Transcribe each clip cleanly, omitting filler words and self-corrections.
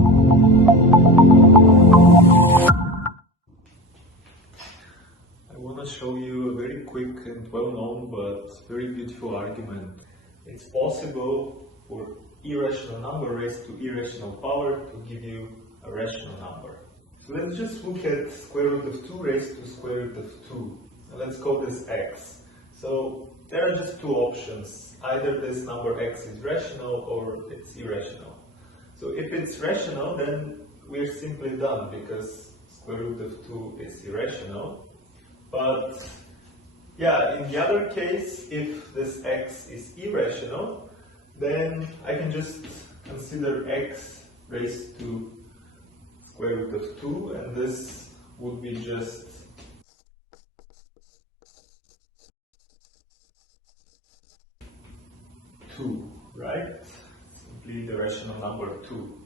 I want to show you a very quick and well-known but very beautiful argument. It's possible for irrational number raised to irrational power to give you a rational number. So let's just look at square root of 2 raised to square root of 2. Let's call this x. So there are just two options. Either this number x is rational or it's irrational. So if it's rational, then we're simply done because square root of 2 is irrational. But yeah, in the other case, if this x is irrational, then I can just consider x raised to square root of 2, and this would be just right? Simply the rational number 2.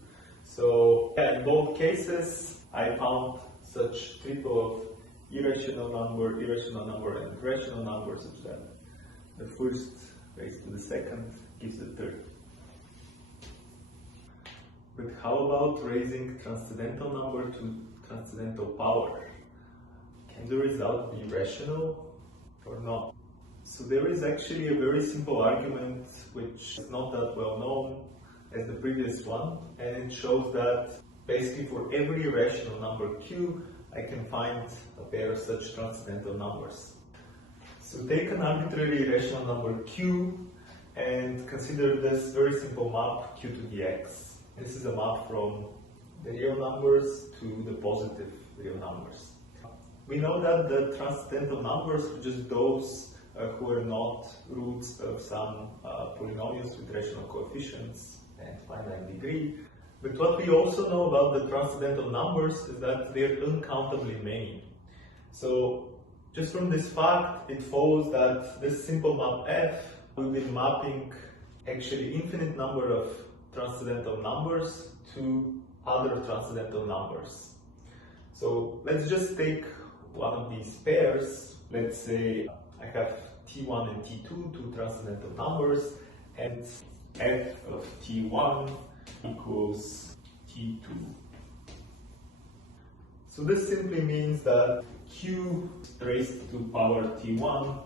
So yeah, in both cases, I found such triple of irrational number, and rational number such that the first raised to the second gives the third. But how about raising transcendental number to transcendental power? Can the result be rational or not? So there is actually a very simple argument which is not that well known as the previous one, and it shows that basically for every rational number q, I can find a pair of such transcendental numbers. So take an arbitrary rational number q and consider this very simple map q to the x. This is a map from the real numbers to the positive real numbers. We know that the transcendental numbers are just those who are not roots of some polynomials with rational coefficients and finite degree. But what we also know about the transcendental numbers is that they're uncountably many. So just from this fact, it follows that this simple map f will be mapping actually infinite number of transcendental numbers to other transcendental numbers. So let's just take one of these pairs. Let's say I have t1 and t2, two transcendental numbers, and f of t1 equals t2. So this simply means that q raised to power t1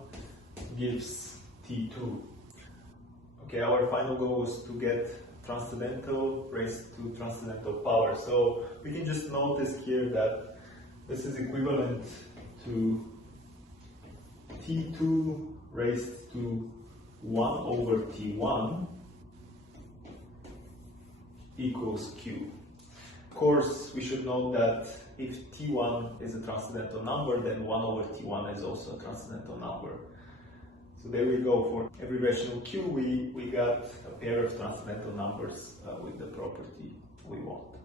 gives t2. Okay, our final goal is to get transcendental raised to transcendental power. So we can just notice here that this is equivalent to t2 raised to 1 over t1 equals q. Of course, we should note that if t1 is a transcendental number, then 1 over t1 is also a transcendental number. So there we go. For every rational q, we got a pair of transcendental numbers with the property we want.